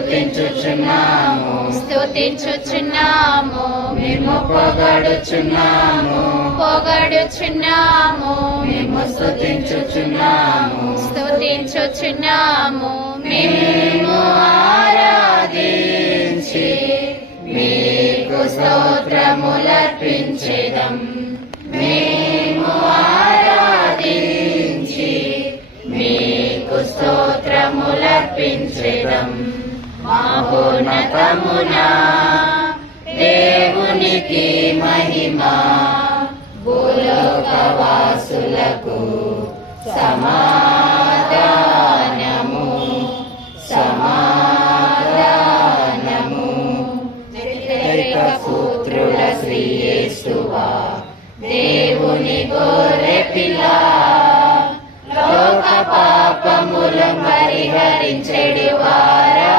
స్తుతించుచున్నాము స్తుతించుచున్నాము మేము పొగడుచున్నాము పొగడుచున్నాము మేము స్తుతించుచున్నాము స్తుతించుచున్నాము మేము ఆరాధించి మీకు స్తోత్రములర్పించెదం మేము ఆరాధించి మీకు స్తోత్రములర్పించెదం మహోన్నతమున దేవునికి మహిమ భూలోకవాసులకు సమాధానము సమాధానము పుత్రుల శ్రీ యేసువా దేవుని గొర్రె పిల్ల లోక పాపములను పరిహరించెడివారా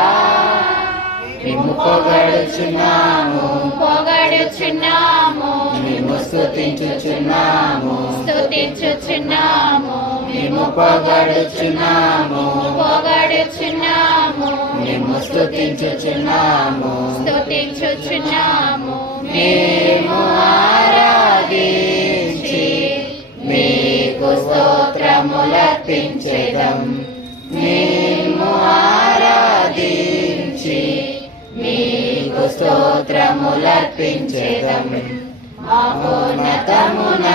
మేము పొగడుచున్నాము పొగడుచున్నాము మేము స్తుతించుచున్నాము స్తుతించుచున్నాము మేము పొగడుచున్నాము పొగడుచున్నాము మేము స్తుతించుచున్నాము స్తుతించుచున్నాము మేము ఆరాధించి మీకు స్తోత్రములర్పించెదం మేము ఆరాధించి మీకు స్తోత్రములర్పించెదం మహోన్నతమున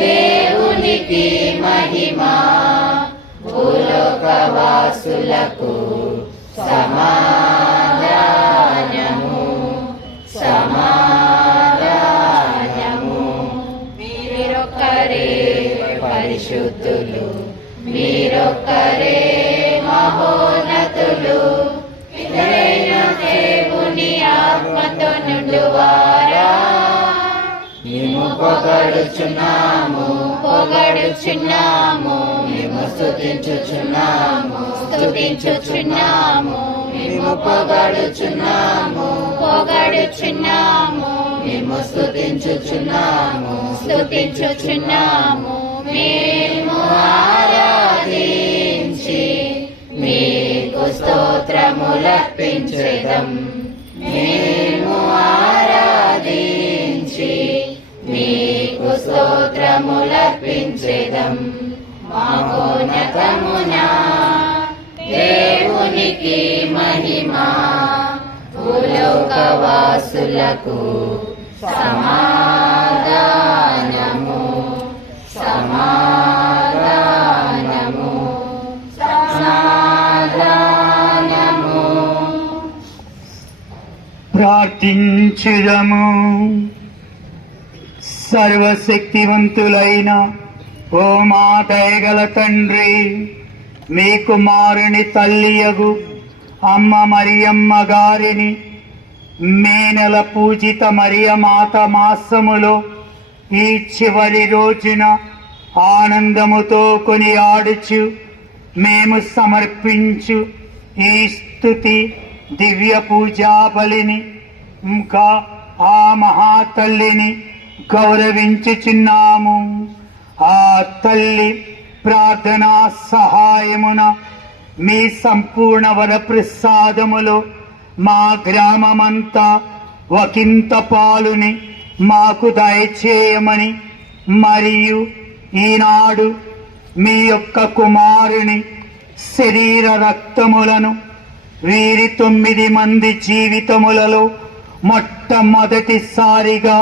దేవునికి మహిమ భూలోకవాసులకు సమాధానము సమాధానము మీరొక్కరే పరిశుద్ధులు మీరొక్కరే మహోన్నతులు పితరైన దేవుని ఆత్మతో నుండువారా మేము పొగడుచున్నాము పొగడుచున్నాము మేము స్తుతించుచున్నాము స్తుతించుచున్నాము మేము పొగడుచున్నాము పొగడుచున్నాము మేము స్తుతించుచున్నాము స్తుతించుచున్నాము మేము ఆరాధించి మీకు స్తోత్రములర్పించెదం మేము ఆరాధించి మీకు స్తోత్రములర్పించెదం మహోన్నతమున దేవునికి మహిమ భూలోకవాసులకు సమాధానము సమాధానము సమాధానము ప్రార్థించుదము. సర్వశక్తివంతులైన ఓ మా దయగల తండ్రి, మీ కుమారుని తల్లియగు అమ్మ మరియమ్మ గారిని మే నెల పూజిత మరియమాత మాసములో ఈ చివరి రోజున ఆనందముతో కొనియాడుచు మేము సమర్పించు ఈ స్తుతి దివ్య పూజా బలిని ఇంకా ఆ మహాతల్లిని గౌరవించుచున్నాము. ఆ తల్లి ప్రార్థనా సహాయమున మీ సంపూర్ణ వరప్రసాదములో మా గ్రామమంతా ఒకంత పాలుని మాకు దయచేయమని, మరియు ఈనాడు మీ యొక్క కుమారుని శరీర రక్తములను వీరి 9 మంది జీవితములలో మొట్టమొదటిసారిగా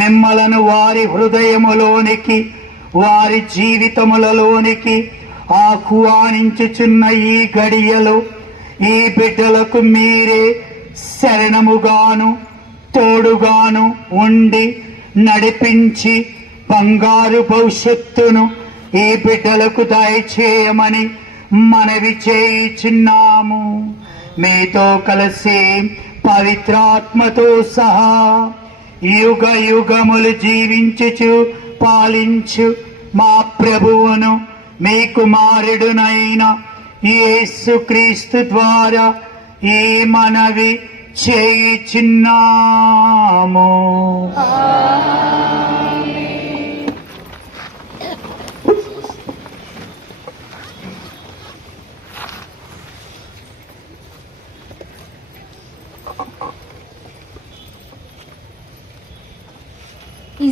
మిమ్మలను వారి హృదయములోనికి వారి జీవితములలోనికి ఆహ్వానించుచున్న ఈ గడియలో ఈ బిడ్డలకు మీరే శరణముగాను తోడుగాను ఉండి నడిపించి బంగారు భవిష్యత్తును ఈ బిడ్డలకు దయచేయమని మనవి చేయుచున్నాము. మీతో కలిసి పవిత్రాత్మతో సహా యుగ యుగములు జీవించుచు పాలించు మా ప్రభువును మీ కుమారుడునైన యేసుక్రీస్తు ద్వారా ఈ మనవి చేయుచున్నాము.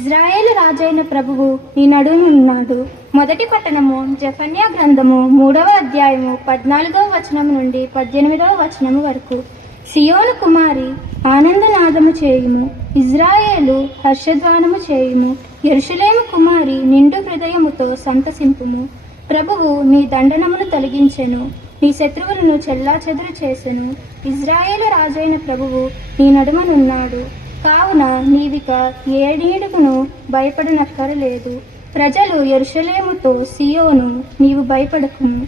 ఇజ్రాయేలు రాజైన ప్రభువు నీ నడుమున్నాడు. మొదటి పట్టణము జెఫన్యా గ్రంథము 3వ అధ్యాయము 14వ వచనం నుండి 18వ వచనము వరకు. సియోను కుమారి ఆనందనాదము చేయుము, ఇజ్రాయేలు హర్షధ్వానము చేయుము, యెరూషలేము కుమారి నిండు హృదయముతో సంతసింపుము. ప్రభువు నీ దండనమును తొలగించెను, నీ శత్రువులను చెల్లాచెదురు చేసెను. ఇజ్రాయేలు రాజైన ప్రభువు నీ నడుమనున్నాడు, కావున నీవిక ఏడీడుగును భయపడనక్కరలేదు. ప్రజలు యెరూషలేముతో, సియోను నీవు భయపడకుము,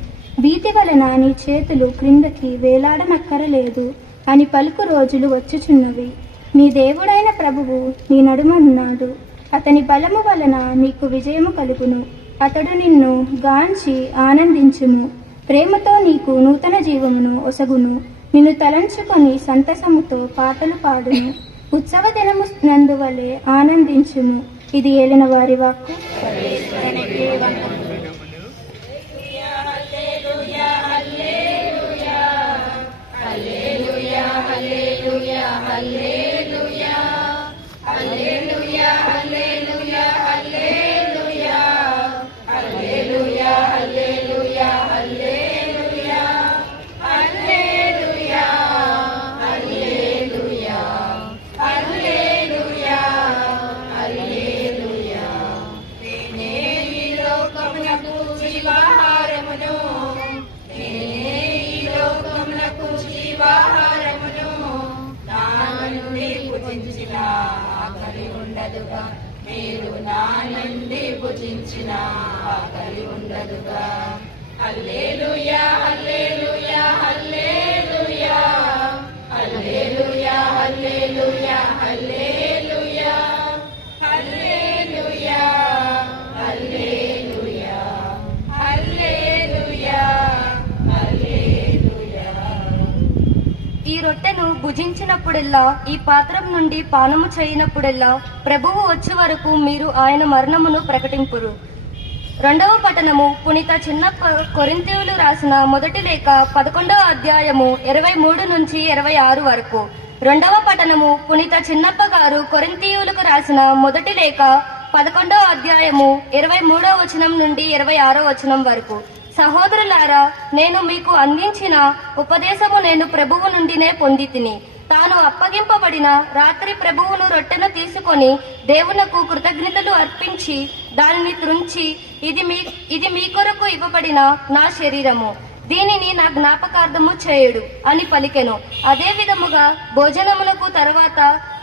భీతి వలన నీ చేతులు క్రిందకి వేలాడనక్కరలేదు అని పలుకు రోజులు వచ్చుచున్నవి. నీ దేవుడైన ప్రభువు నీ నడుమనున్నాడు, అతని బలము వలన నీకు విజయము కలుగును. అతడు నిన్ను గాంచి ఆనందించుము, ప్రేమతో నీకు నూతన జీవమును ఒసగును. నిన్ను తలంచుకొని సంతసముతో పాటలు పాడును, ఉత్సవ దినము నందువలె ఆనందించుము. ఇది ఏలిన వారి వాక్కు. మీరు నా నుండి భుజించిన ఆకలి ఉండదుగా. హల్లెలూయా హల్లెలూయా హల్లెలూయా హల్లెలూయా హల్లెలూయా హల్లెలూయా హల్లెలూయా హల్లెలూయా హల్లెలూయా హల్లెలూయా. ఈ రొట్టెను భుజించినప్పుడెల్లా, ఈ పాత్రం నుండి పానము చేయనప్పుడెల్లా ప్రభువు వచ్చే వరకు మీరు ఆయన మరణమును ప్రకటింపురు. రెండవ పట్టణము పునీత చిన్నప్ప కొరింథీయులు రాసిన మొదటి లేఖ 11వ అధ్యాయము 23 నుంచి 26 వరకు. రెండవ పట్టణము పునీత చిన్నప్ప గారు కొరింథీయులకు రాసిన మొదటి లేఖ 11వ అధ్యాయము 23వ వచనం నుండి 26వ వచనం వరకు. సహోదరులారా, నేను మీకు అందించిన ఉపదేశము నేను ప్రభువు నుండినే పొందితిని. తాను అప్పగింపబడిన రాత్రి ప్రభువును రొట్టెను తీసుకొని దేవునకు కృతజ్ఞతలు అర్పించి దానిని త్రుంచి, ఇది మీ కొరకు ఇవ్వబడిన నా శరీరము, దీనిని నా జ్ఞాపకార్థము చేయుడు అని పలికెను. అదే విధముగా భోజనమునకు తర్వాత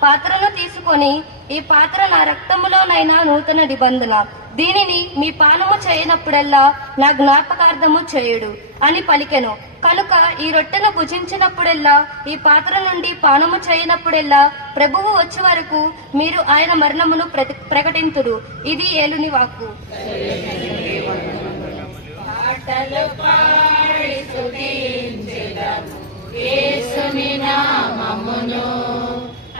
పాత్రను తీసుకొని, ఈ పాత్ర నా రక్తములోనైనా నూతన నిబంధన, దీనిని మీ పానము చేయనప్పుడెల్లా నా జ్ఞాపకార్థము చేయుడు అని పలికెను. కనుక ఈ రొట్టెను భుజించినప్పుడెల్లా, ఈ పాత్ర నుండి పానము చేయనప్పుడెల్లా ప్రభువు వచ్చే వరకు మీరు ఆయన మరణమును ప్రకటింతురు. ఇది ఏలుని వాక్కు. పాటలు పాడి స్తుతించెదము యేసుని నామమును,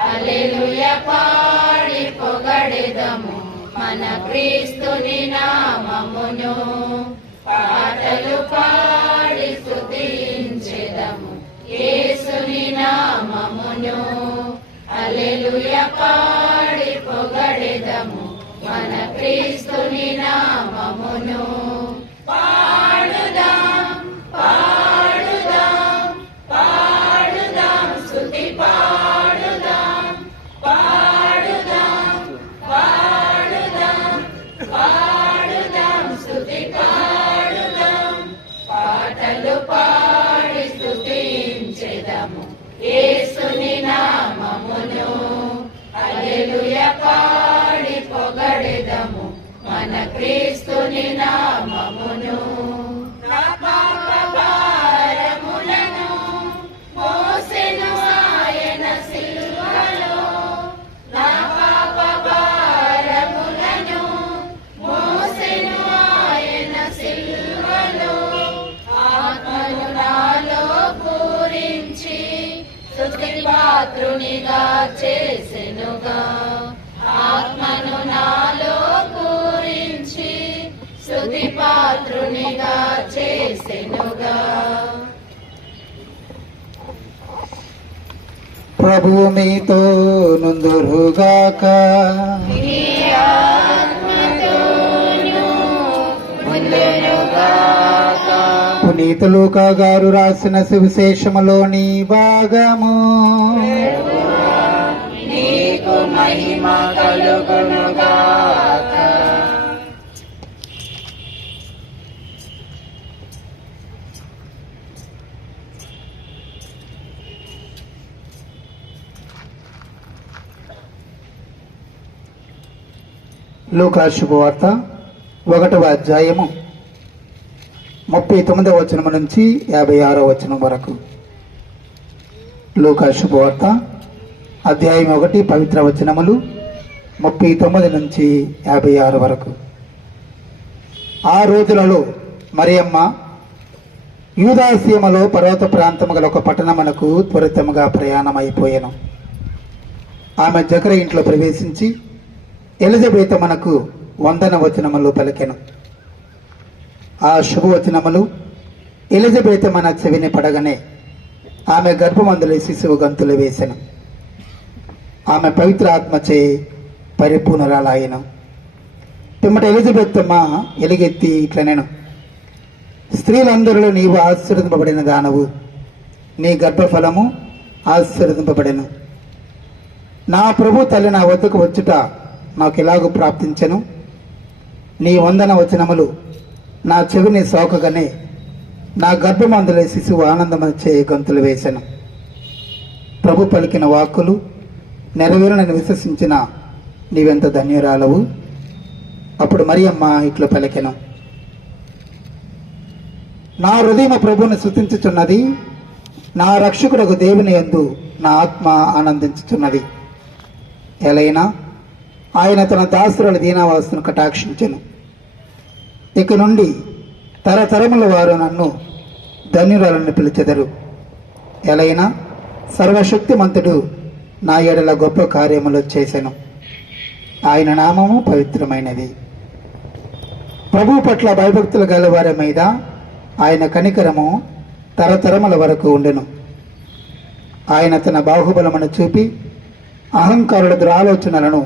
హల్లెలూయా పాడి పొగడెదము మన క్రీస్తుని నామమును. పాటలు పాడి స్తుతించెదము యేసుని నామమును, హల్లెలూయా పాడి పొగడెదము మన క్రీస్తుని నామమును. పాడుదాం పాడుదాం పాడుదాం స్తుతి పాడుదాం పాడుదాం పాడుదాం పాడుదాం స్తుతి పాడుదాం. పాటలు పాడి స్తుతించెదము యేసుని నామమును, హల్లెలూయా పాడి పొగడెదము మన క్రీస్తుని నామమును. నా పాప భారములను మోసెను ఆయన సిలువలో, నా పాప భారములను మోసెను ఆయన సిలువలో. ఆత్మను నాలో పూరించి స్తుతి పాత్రునిగా చేసెనుగా. ఆత్మను నాలో పూరించి స్తుతి పాత్రునిగా చేసెనుగా. ప్రభువు మీతో నుందురుగాక. మీ పునీత లూకా గారు రాసిన సువిశేషములోని భాగము. నీకు మహిమ కలుగునుగాక. లూకా శుభవార్త 1వ అధ్యాయము 39వ వచనము నుంచి 56వ వచనం వరకు. లూకా శుభవార్త అధ్యాయం 1 పవిత్ర వచనములు 39 నుంచి 56 వరకు. ఆ రోజులలో మరియమ్మ యూదాసీమలో పర్వత ప్రాంతము గల ఒక పట్టణమునకు త్వరితముగా ప్రయాణమైపోయాను. ఆమె జకర ఇంట్లో ప్రవేశించి ఎలిజబెత్ మనకు వందన వచనములు పలికెను. ఆ శుభవచనములు ఎలిజబెత్ మన చెవిని పడగానే ఆమె గర్భమందులో శిశువు గంతులు వేసెను. ఆమె పవిత్ర ఆత్మచే పరిపూర్ణరాలాయను. పిమ్మట ఎలిజబెత్ అమ్మ ఎలుగెత్తి ఇట్లా నేను, స్త్రీలందరిలో నీవు ఆశీర్వదింపబడిన దానవు, నీ గర్భఫలము ఆశీర్వదింపబడెను. నా ప్రభు తల్లి నా వద్దకు వచ్చుట నాకు ఎలాగూ ప్రాప్తించెను. నీ వందన వచనములు నా చెవిని సోకగానే నా గర్భమందులే శిశువు ఆనందమచ్చే గంతులు వేశాను. ప్రభు పలికిన వాక్కులు నెరవేరునని విశ్వసించిన నీవెంత ధన్యురాలవు. అప్పుడు మరియమ్మ ఇట్లు పలికెను, నా హృదయము ప్రభువును స్తుతించుచున్నది, నా రక్షకుడకు దేవుని యందు నా ఆత్మ ఆనందించుచున్నది. ఎలైనా ఆయన తన దాసురుల దీనావాసును కటాక్షించెను. ఇక నుండి తరతరముల వారు నన్ను ధన్యురాలను పిలిచెదరు. ఎలైనా సర్వశక్తిమంతుడు నా ఎడల గొప్ప కార్యములు చేసెను. ఆయన నామము పవిత్రమైనది. ప్రభు పట్ల భయభక్తులు గల వారి మీద ఆయన కనికరము తరతరముల వరకు ఉండెను. ఆయన తన బాహుబలమును చూపి అహంకారుల దురాలోచనలను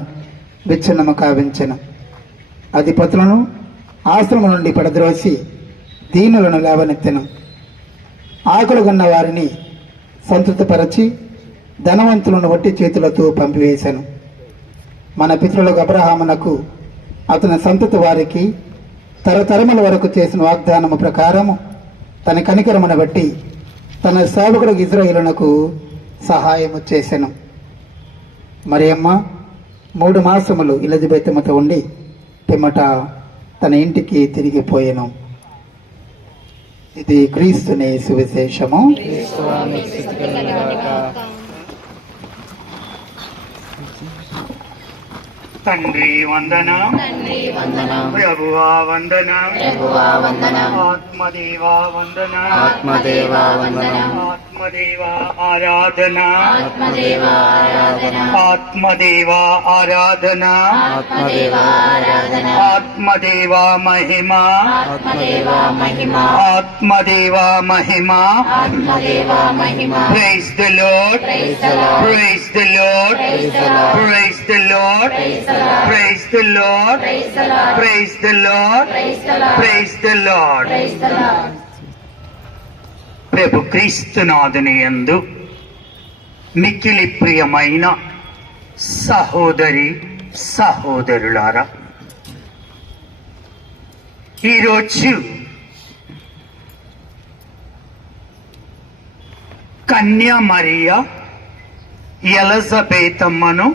విచ్ఛిన్నము కావించెను. అధిపతులను ఆశ్రమం నుండి పడద్రోసి దీనులను లేవనెత్తెను. ఆకులుగన్న వారిని సంతృప్తిపరచి ధనవంతులను వట్టి చేతులతో పంపివేశాను. మన పితరులకు అబ్రహామునకు అతని సంతతి వారికి తరతరముల వరకు చేసిన వాగ్దానము ప్రకారము తన కనికరమును బట్టి తన సేవకుడు ఇజ్రాయేలునకు సహాయము చేసెను. మరియమ్మ 3 మాసములు ఎలిజబెతుమతో ఉండి పిమ్మట తన ఇంటికి తిరిగిపోయెను. ఇది క్రీస్తుని సువిశేషము. తండ్రి వందనం, ప్రభువా వందనం, ఆత్మదేవా వందనం, ఆత్మదేవా ఆరాధన, ఆత్మదేవా ఆరాధన, ఆత్మదేవా మహిమ, ఆత్మదేవా మహిమ. Praise the Lord, praise the Lord, praise the Lord, praise the Lord, praise the Lord, praise the Lord. ప్రభు క్రీస్తునాథుని యందు మిక్కిలి ప్రియమైన సహోదరి సహోదరులారా, ఈరోజు కన్యా మరియ ఎలిజబెతమ్మను